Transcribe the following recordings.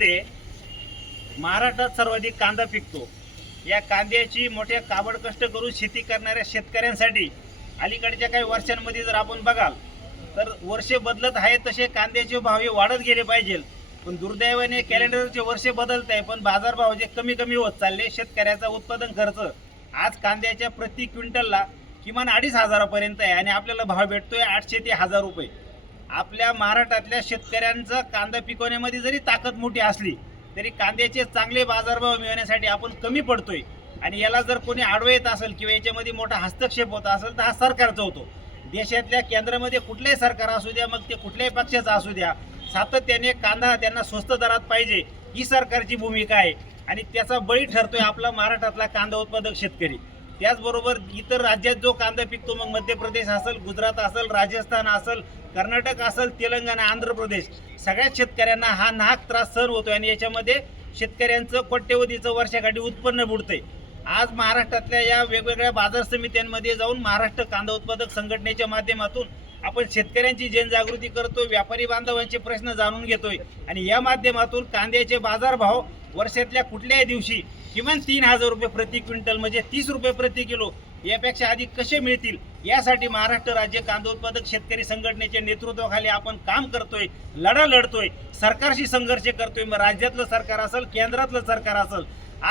काळामध्ये महाराष्ट्रात सर्वाधिक कांदा पिकतो या कांद्याची मोठ्या काबड कष्ट करून शेती करणाऱ्या शेतकऱ्यांसाठी अलीकडच्या काही वर्षांमध्ये जर आपण बघाल तर वर्षे बदलत आहे तसे कांद्याचे भाव हे वाढत गेले पाहिजे पण दुर्दैवाने कॅलेंडरचे वर्षे बदलत आहे पण बाजारभाव जे कमी कमी होत चालले शेतकऱ्याचा उत्पादन खर्च आज कांद्याच्या प्रति क्विंटलला किमान अडीच हजारापर्यंत आहे आणि आपल्याला भाव भेटतोय आठशे ते हजार रुपये आपल्या महाराष्ट्रातल्या शेतकऱ्यांचं कांदा पिकवण्यामध्ये जरी ताकद मोठी असली तरी कांद्याचे चांगले बाजारभाव मिळवण्यासाठी आपण कमी पडतोय आणि याला जर कोणी आडवं येत असेल किंवा याच्यामध्ये मोठा हस्तक्षेप होत असेल तर हा सरकारचा होतो देशातल्या केंद्रामध्ये कुठलंही सरकार असू द्या मग ते कुठल्याही पक्षाचं असू द्या सातत्याने कांदा त्यांना स्वस्त दरात पाहिजे ही सरकारची भूमिका आहे आणि त्याचा बळी ठरतोय आपला महाराष्ट्रातला कांदा उत्पादक शेतकरी त्याचबरोबर इतर राज्यात जो कांदा पिकतो मग मध्य प्रदेश असेल गुजरात असेल राजस्थान असेल कर्नाटक असेल तेलंगणा आंध्र प्रदेश सगळ्याच शेतकऱ्यांना हा नाक त्रास सहन होतो आणि याच्यामध्ये शेतकऱ्यांचं कोट्यवधीचं वर्षाकाठी उत्पन्न बुडतंय आज महाराष्ट्रातल्या या वेगवेगळ्या बाजार समित्यांमध्ये जाऊन महाराष्ट्र कांदा उत्पादक संघटनेच्या माध्यमातून आपण शेतकऱ्यांची जनजागृती करतोय व्यापारी बांधवांचे प्रश्न जाणून घेतोय आणि या माध्यमातून कांद्याचे बाजारभाव वर्षातल्या कुठल्याही दिवशी किमान तीन हजार रुपये प्रति क्विंटल म्हणजे तीस रुपये प्रति किलो यापेक्षा अधिक कसे मिळतील यासाठी महाराष्ट्र राज्य कांदो उत्पादक शेतकरी संघटनेच्या नेतृत्वाखाली आपण काम करतोय लढा लढतोय सरकारशी संघर्ष करतोय मग राज्यातलं सरकार असेल केंद्रातलं सरकार असेल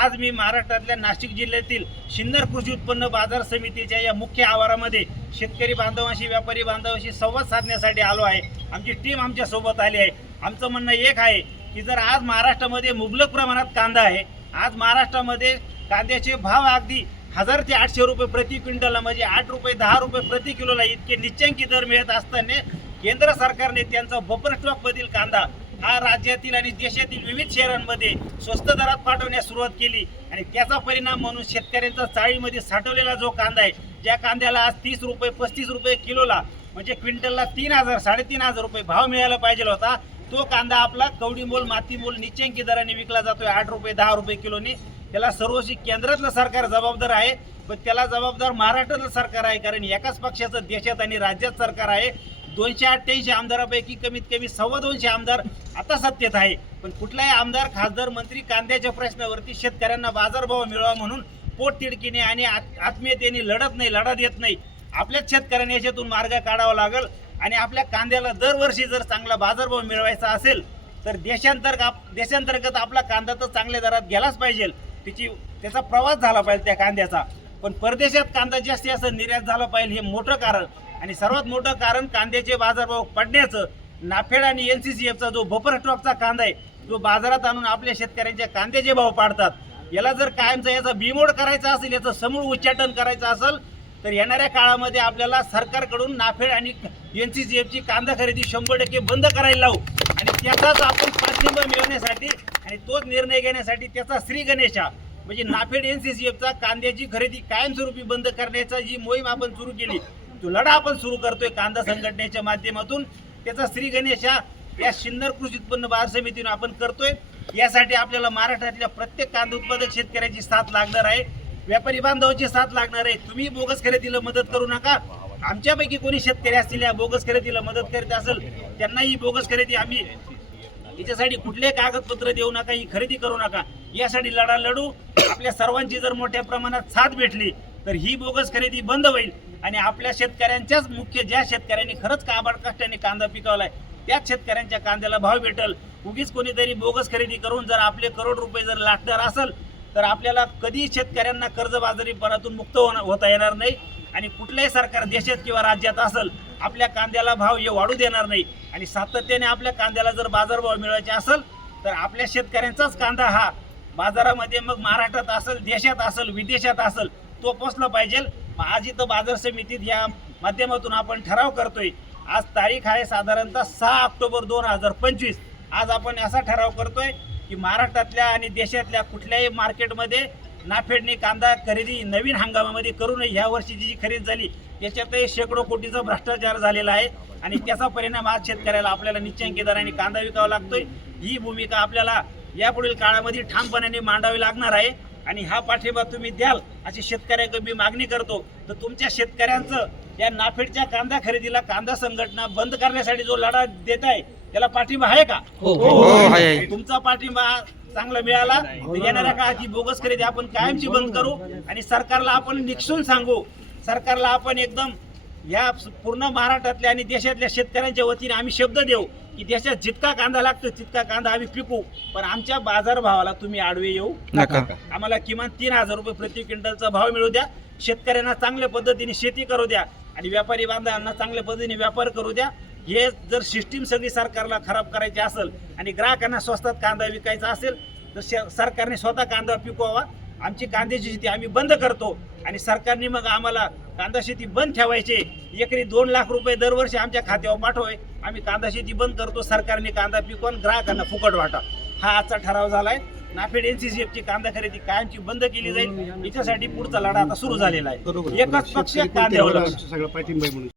आज मी महाराष्ट्रातल्या नाशिक जिल्ह्यातील शिंदर कृषी उत्पन्न बाजार समितीच्या या मुख्य आवारामध्ये शेतकरी बांधवांशी व्यापारी बांधवांशी संवाद साधण्यासाठी आलो आहे आमची टीम आमच्यासोबत आली आहे आमचं म्हणणं एक आहे की जर आज महाराष्ट्रामध्ये मुबलक प्रमाणात कांदा आहे आज महाराष्ट्रामध्ये कांद्याचे भाव अगदी हजार ते आठशे रुपये प्रति क्विंटलला म्हणजे आठ रुपये दहा रुपये प्रति किलोला इतके निश्चंकी दर मिळत असताना केंद्र सरकारने त्यांचा बफर मधील कांदा हा राज्यातील आणि देशातील विविध शहरांमध्ये स्वस्त दरात पाठवण्यास सुरुवात केली आणि त्याचा परिणाम म्हणून शेतकऱ्यांचा चाळीमध्ये साठवलेला जो कांदा आहे ज्या कांद्याला आज तीस रुपये पस्तीस रुपये किलोला म्हणजे क्विंटलला तीन हजार साडेतीन हजार रुपये भाव मिळायला पाहिजे होता तो कांदा आपला कवडी मोल माती मोल निचंकी दराने विकला जातोय आठ रुपये दहा रुपये किलोने त्याला सर्व केंद्रातलं सरकार जबाबदार आहे पण त्याला जबाबदार महाराष्ट्रातलं सरकार आहे कारण एकाच पक्षाचं देशात आणि राज्यात सरकार आहे दोनशे अठ्ठ्याऐंशी आमदारापैकी कमीत कमी सव्वा दोनशे आमदार आता सत्तेत आहे पण कुठलाही आमदार खासदार मंत्री कांद्याच्या प्रश्नावरती शेतकऱ्यांना बाजारभाव मिळावा म्हणून पोटतिडकीने आणि आत्मीयतेने लढत नाही लढा देत नाही आपल्याच शेतकऱ्यांनी याच्यातून मार्ग काढावा लागेल आणि आपल्या कांद्याला दरवर्षी जर चांगला बाजारभाव मिळवायचा असेल तर देशांतर्ग देशांतर्गत आपला कांदा तर चांगल्या दरात गेलाच पाहिजे त्याची त्याचा प्रवास झाला पाहिजे त्या कांद्याचा पण परदेशात कांदा जास्ती असं निर्यात झाला पाहिजे हे मोठं कारण आणि सर्वात मोठं कारण कांद्याचे बाजारभाव पडण्याचं नाफेड आणि एन सी सी एफचा जो बफर स्टॉकचा कांदा आहे जो बाजारात आणून आपल्या शेतकऱ्यांच्या कांद्याचे भाव पाडतात याला जर कायमचा याचा बिमोड करायचा असेल याचं समूळ उच्चाटन करायचं असेल तर येणाऱ्या काळामध्ये आपल्याला सरकारकडून नाफेड आणि एन सी कांदा खरेदी शंभर टक्के बंद करायला लावू आणि त्याचाच आपण पाठिंबा मिळवण्यासाठी आणि तोच निर्णय घेण्यासाठी त्याचा श्री गणेशा म्हणजे नाफेड एन सी सी कांद्याची खरेदी कायमस्वरूपी बंद करण्याचा जी मोहीम आपण सुरू केली तो लढा आपण सुरू करतोय कांदा संघटनेच्या माध्यमातून त्याचा श्री गणेशा या शिंदर कृषी उत्पन्न बाजार समितीनं आपण करतोय यासाठी आपल्याला महाराष्ट्रातल्या प्रत्येक कांदा उत्पादक शेतकऱ्याची साथ लागणार आहे व्यापारी बांधवाची साथ लागणार आहे तुम्ही बोगस खरेदीला मदत करू नका आमच्यापैकी कोणी शेतकरी असतील या बोगस खरेदीला मदत करीत असेल त्यांना ही बोगस खरेदी आम्ही याच्यासाठी कुठले कागदपत्र देऊ नका ही खरेदी करू नका यासाठी लढा लढू आपल्या सर्वांची जर मोठ्या प्रमाणात साथ भेटली तर ही बोगस खरेदी बंद होईल आणि आपल्या शेतकऱ्यांच्याच मुख्य ज्या शेतकऱ्यांनी खरंच काबाड कष्टाने कांदा पिकवलाय त्याच शेतकऱ्यांच्या कांद्याला भाव भेटल उगीच कोणीतरी बोगस खरेदी करून जर आपले करोड रुपये जर लाटणार असेल तर आपल्याला कधी शेतकऱ्यांना कर्जबाजारीपणातून मुक्त होता येणार नाही आणि कुठलंही सरकार देशात किंवा राज्यात असेल आपल्या कांद्याला भाव हे वाढू देणार नाही आणि सातत्याने आपल्या कांद्याला जर बाजारभाव मिळवायचे असेल तर आपल्या शेतकऱ्यांचाच कांदा हा बाजारामध्ये मग महाराष्ट्रात असेल देशात असेल विदेशात असेल तो पोचला पाहिजे आज इथं बाजार समितीत या माध्यमातून आपण ठराव करतोय आज तारीख आहे साधारणतः सहा ऑक्टोबर दोन हजार पंचवीस आज आपण असा ठराव करतोय की महाराष्ट्रातल्या आणि देशातल्या कुठल्याही मार्केटमध्ये नाफेडने कांदा खरेदी नवीन हंगामामध्ये करू नये ह्या वर्षीची जी खरेदी झाली त्याच्यातही शेकडो कोटीचा भ्रष्टाचार झालेला आहे आणि त्याचा परिणाम आज शेतकऱ्याला आपल्याला निश्चयांकी दराने कांदा विकावा लागतोय ही भूमिका आपल्याला यापुढील काळामध्ये ठामपणाने मांडावी लागणार आहे आणि हा पाठिंबा तुम्ही द्याल अशी शेतकऱ्याकडे मी मागणी करतो तर तुमच्या शेतकऱ्यांचं या नाफेडच्या कांदा खरेदीला कांदा संघटना बंद करण्यासाठी जो लढा देत आहे त्याला पाठिंबा आहे का हो, हो. हो, तुमचा पाठिंबा चांगला मिळाला येणाऱ्या काळाची बोगस खरेदी आपण कायमची बंद करू आणि सरकारला आपण निक्षून सांगू सरकारला आपण एकदम या पूर्ण महाराष्ट्रातल्या आणि देशातल्या शेतकऱ्यांच्या वतीने आम्ही शब्द देऊ की देशात जितका कांदा लागतो तितका कांदा आम्ही पिकू पण आमच्या बाजारभावाला तुम्ही आडवे येऊ नका आम्हाला किमान तीन हजार रुपये प्रति क्विंटलचा भाव मिळू द्या शेतकऱ्यांना चांगल्या पद्धतीने शेती करू द्या आणि व्यापारी बांधवांना चांगल्या पद्धतीने व्यापार करू द्या हे जर सिस्टीम सगळी सरकारला खराब करायची असेल आणि ग्राहकांना स्वस्तात कांदा विकायचा असेल तर सरकारने स्वतः कांदा पिकवावा आमची कांद्याची शेती आम्ही बंद करतो आणि सरकारने मग आम्हाला कांदा शेती बंद ठेवायची एकरी दोन लाख रुपये दरवर्षी आमच्या खात्यावर पाठवाय आम्ही कांदा शेती बंद करतो सरकारने कांदा पिकवून ग्राहकांना फुकट वाटा हा आजचा ठराव झाला आहे नाफेड एनसीसीएफची कांदा खरेदी कायमची बंद केली जाईल याच्यासाठी पुढचा लढा आता सुरू झालेला आहे एकच पक्ष कांद्यावर